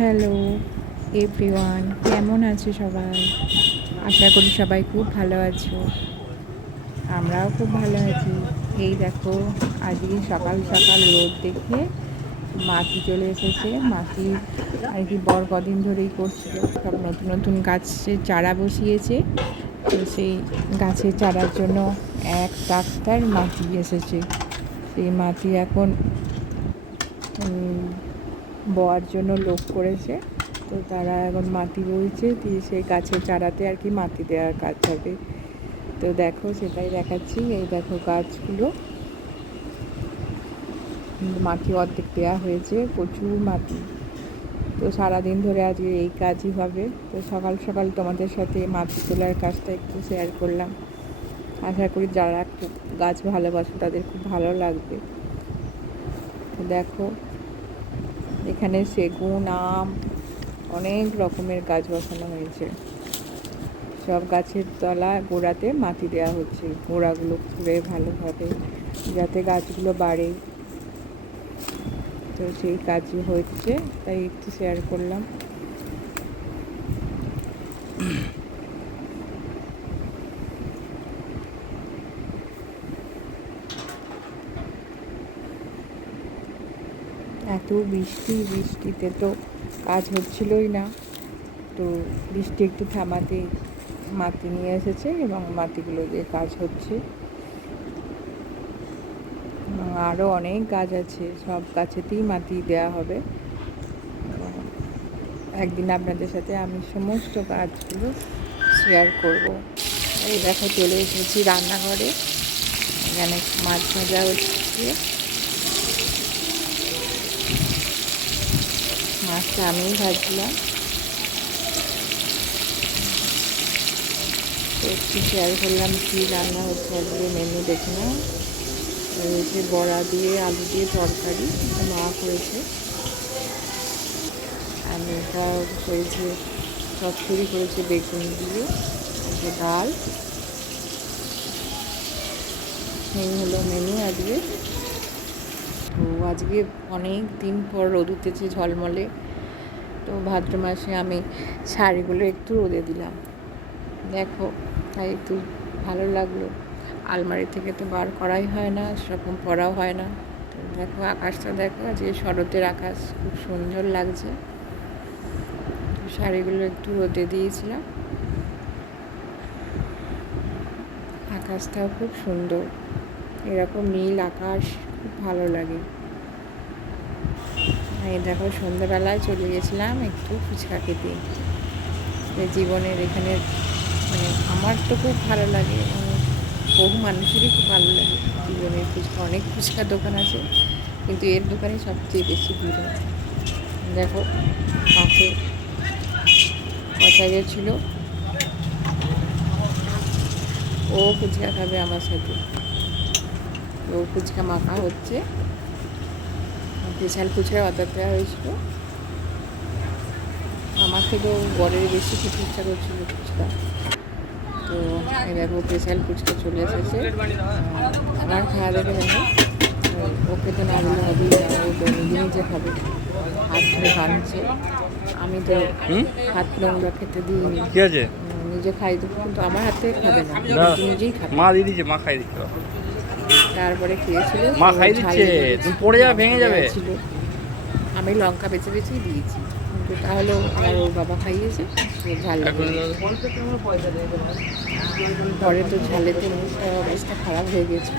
Hello everyone কেমন আছো সবাই? আশা করি সবাই খুব ভালো আছো। আমরাও খুব ভালো আছি। এই দেখো, আজকে সকাল সকাল রোদ দেখে মাটি চলে এসেছে। মাটি আর কি বর কদিন ধরেই করছিল। সব নতুন নতুন গাছের চারা বসিয়েছে। তো সেই গাছের চারার জন্য এক ট্রাক্টার মাটি এসেছে। সেই মাটি এখন বওয়ার জন্য লোক করেছে। তো তারা এখন মাটি বইছে, দিয়ে সেই গাছের চারাতে আর কি মাটি দেওয়ার কাজ হবে। তো দেখো, সেটাই দেখাচ্ছি। এই দেখো গাছগুলো। মাটি অর্ধেক দেওয়া হয়েছে, প্রচুর মাটি। তো সারাদিন ধরে আজকে এই কাজই হবে। তো সকাল সকাল তোমাদের সাথে মাটি তোলার কাজটা একটু শেয়ার করলাম। আশা করি যারা গাছ ভালোবাসে তাদের খুব ভালো লাগবে। তো দেখো এখানে সেগুন, আম, অনেক রকমের গাছ বসানো হয়েছে। সব গাছের তলা গোড়াতে মাটি দেওয়া হচ্ছে। গোড়াগুলো খুঁড়ে ভালোভাবে যাতে গাছগুলো বাড়ে। তো সেই কাজই হচ্ছে, তাই একটু শেয়ার করলাম। এত বৃষ্টি, বৃষ্টিতে তো কাজ হচ্ছিলই না। তো বৃষ্টি একটু থামাতে মাটি নিয়ে এসেছে এবং মাটিগুলো দিয়ে কাজ হচ্ছে। আরও অনেক গাছ আছে, সব গাছেতেই মাটি দেওয়া হবে। একদিন আপনাদের সাথে আমি সমস্ত গাছগুলো শেয়ার করব। এই দেখো চলে এসেছি রান্নাঘরে। এখানে মাছ ভাজা হচ্ছে। মাছটা আমিই ভাজলাম। তো একটু শেয়ার করলাম কী রান্না হচ্ছে আজকে মেনু দেখে না রয়েছে বড়া দিয়ে আলু দিয়ে তরকারি মা করেছে। আর এটা করেছে, চচ্চড়ি করেছে বেগুন দিয়ে ডাল। এই হলো মেনু আজকে। তো আজকে অনেক দিন পর রোদ উঠেছে ঝলমলে। তো ভাদ্র মাসে আমি শাড়িগুলো একটু রোদে দিলাম। দেখো তাই একটু ভালো লাগল। আলমারি থেকে তো বার করাই হয় না, সেরকম পরাও হয় না। তো দেখো, আকাশটা দেখো আজকে শরতের আকাশ, খুব সুন্দর লাগছে। শাড়িগুলো একটু রোদে দিয়েছিলাম। আকাশটাও খুব সুন্দর। এরকম নীল আকাশ, খুব ভালো লাগে। এই দেখো, সন্ধ্যাবেলায় চলে গেছিলাম একটু ফুচকা খেতে জীবনের এখানে মানে আমার তো খুব ভালো লাগে বহু মানুষেরই খুব ভালো লাগে জীবনের ফুচকা। অনেক ফুচকার দোকান আছে, কিন্তু এর দোকানে সবচেয়ে বেশি ভিড় হয়। দেখো, পাশে কথা গেছিল ও ফুচকা খাবে আমার সাথে। ও ফুচকা মাখা হচ্ছে। স্পেশাল ফুচকা অর্ডার দেওয়া হয়েছিল। আমার থেকেও বরের বেশি খেতে ইচ্ছা করছিল ফুচকা। তো দেখো স্পেশাল ফুচকা চলে এসেছে। আমার খাওয়া দেখে দেখো ওকে তো না দিলে হবেই না ও তো নিজে নিজে খাবে। হাত ধরে বানছে আমি তো? হাত নোংরা খেতে দিইনি। কি আছে? নিজে খাই দেবো কিন্তু আমার হাতে খাবে না। নিজেই খাবে। মা দিয়ে দিচ্ছে মা খাই দিচ্ছে তারপরে খেয়েছিল মা খাই দিচ্ছে। তুমি পড়ে যাবে, ভেঙে যাবে। আমি লঙ্কা বেছে বেছেই দিয়েছি তাহলেও আমার ওর বাবা খাইয়েছে ঝাল। পরে তো ঝালেতে মুখটা অবস্থা খারাপ হয়ে গেছে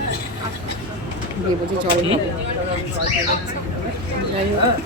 দিয়ে বলছে খাব যাই হোক